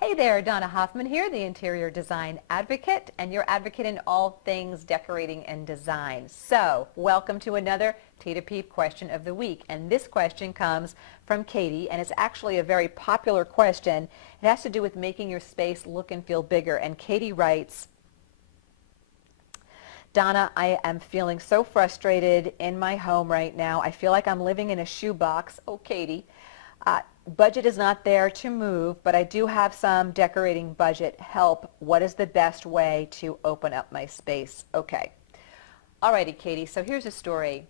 Hey there, Donna Hoffman here, the Interior Design Advocate, and your advocate in all things decorating and design. So, welcome to another Tea to Peep question of the week. And this question comes from Katie, and it's actually a very popular question. It has to do with making your space look and feel bigger. And Katie writes, Donna, I am feeling so frustrated in my home right now. I feel like I'm living in a shoebox. Oh, Katie. Budget is not there to move, but I do have some decorating budget help. What is the best way to open up my space? Okay. Alrighty, Katie, so here's a story.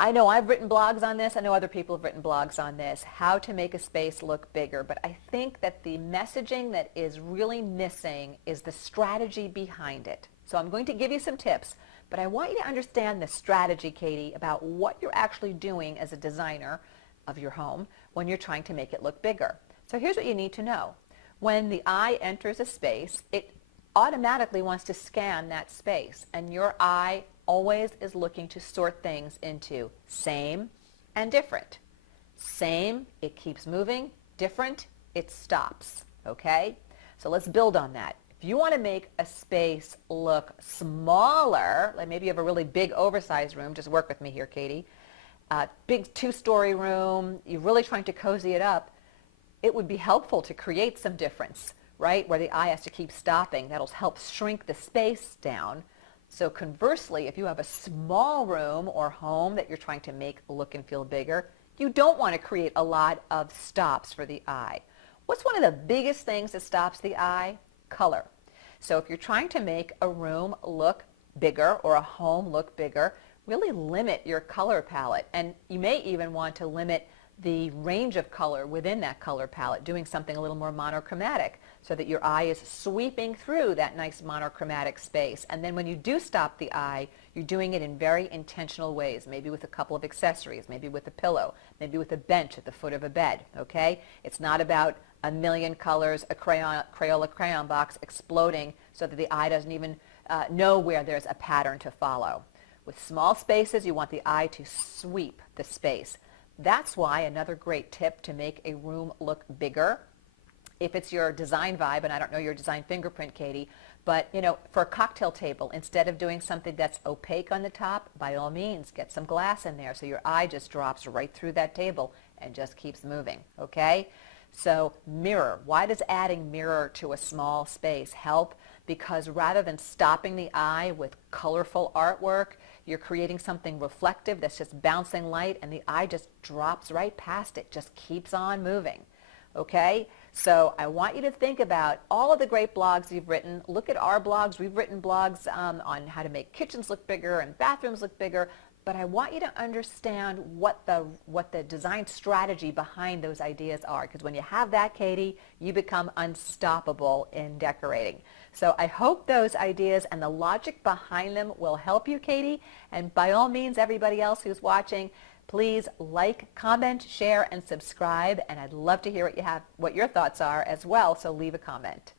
I know I've written blogs on this. I know other people have written blogs on this, how to make a space look bigger. But I think that the messaging that is really missing is the strategy behind it. So I'm going to give you some tips, but I want you to understand the strategy, Katie, about what you're actually doing as a designer of your home when you're trying to make it look bigger. So here's what you need to know. When the eye enters a space, it automatically wants to scan that space, and your eye always is looking to sort things into same and different. Same, it keeps moving. Different, it stops. Okay? So let's build on that. If you want to make a space look smaller, like maybe you have a really big oversized room, just work with me here, Katie. Big two-story room, you're really trying to cozy it up, it would be helpful to create some difference, right, where the eye has to keep stopping. That'll help shrink the space down. So conversely, if you have a small room or home that you're trying to make look and feel bigger, you don't want to create a lot of stops for the eye. What's one of the biggest things that stops the eye? Color. So if you're trying to make a room look bigger or a home look bigger, really limit your color palette, and you may even want to limit the range of color within that color palette, doing something a little more monochromatic so that your eye is sweeping through that nice monochromatic space. And then when you do stop the eye, you're doing it in very intentional ways, maybe with a couple of accessories, maybe with a pillow, maybe with a bench at the foot of a bed, okay? It's not about a million colors, a Crayola crayon box exploding so that the eye doesn't even know where there's a pattern to follow. With small spaces, you want the eye to sweep the space. That's why another great tip to make a room look bigger, if it's your design vibe, and I don't know your design fingerprint, Katie, but you know, for a cocktail table, instead of doing something that's opaque on the top, by all means, get some glass in there so your eye just drops right through that table and just keeps moving, okay? So mirror. Why does adding mirror to a small space help? Because rather than stopping the eye with colorful artwork, you're creating something reflective that's just bouncing light, and the eye just drops right past it, just keeps on moving. Okay? So I want you to think about all of the great blogs you've written. Look at our blogs. We've written blogs on how to make kitchens look bigger and bathrooms look bigger. But I want you to understand what the design strategy behind those ideas are, because when you have that, Katie, you become unstoppable in decorating. So I hope those ideas and the logic behind them will help you, Katie. And by all means, everybody else who's watching, please like, comment, share, and subscribe. And I'd love to hear what your thoughts are as well, so leave a comment.